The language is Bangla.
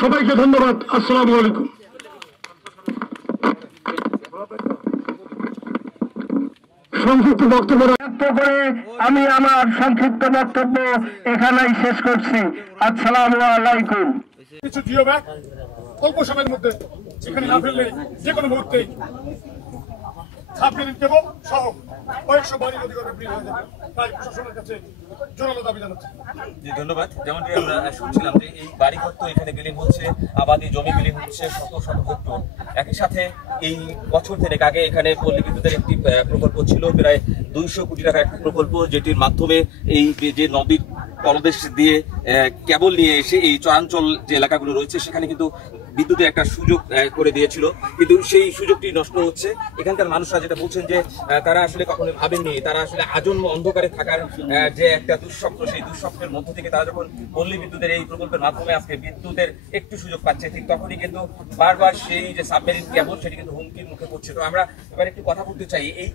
সবাইকে ধন্যবাদ। আসসালামু আলাইকুম। সংক্ষিপ্ত বক্তব্য করে আমি আমার সংক্ষিপ্ত বক্তব্য এখানেই শেষ করছি। আসসালামু আলাইকুম। কিছু জিও ব্যাগ অল্প সময়ের মধ্যে সেখানে না ফেললে যে কোনো মুহূর্তে সাবমেরিন কেবল সহ কয়েকশো বাড়ির অধিকার বিলীন হয়ে যাবে। তাই প্রশাসনের কাছে জোরালো দাবি জানাচ্ছি। জি ধন্যবাদ। যেমনটি আমরা শুনছিলাম যে এই বাড়িঘর তো এখানে বিলীন হচ্ছে, আবাদি জমি বিলীন হচ্ছে শত শত হেক্টর। একই সাথে এই বছর থেকে আগে এখানে পল্লী বিদ্যুতের একটি প্রকল্প ছিল, প্রায় 200 কোটি টাকার একটি প্রকল্প, যেটির মাধ্যমে এই যে নদীর তলদেশ দিয়ে কেবল নিয়ে এসে এই চরাঞ্চল যে এলাকাগুলো রয়েছে সেখানে কিন্তু বিদ্যুতের একটা সুযোগ করে দিয়েছিল, কিন্তু সেই সুযোগটি নষ্ট হচ্ছে। এখানকার মানুষরা যেটা বলছেন যে তারা আসলে কখনো ভাবেননি, তারা আসলে আজন্ম অন্ধকারে থাকার যে একটা দুঃস্বপ্ন, সেই দুঃস্বপ্নের মধ্য থেকে তারা যখন পল্লী বিদ্যুতের এই প্রকল্পের মাধ্যমে আজকে বিদ্যুতের একটু সুযোগ পাচ্ছে, ঠিক তখনই কিন্তু বারবার সেই যে সাবমেরিন কেবল সেটি কিন্তু হুমকির মুখে পড়ছে। তো আমরা এবার একটু কথা বলতে চাই এই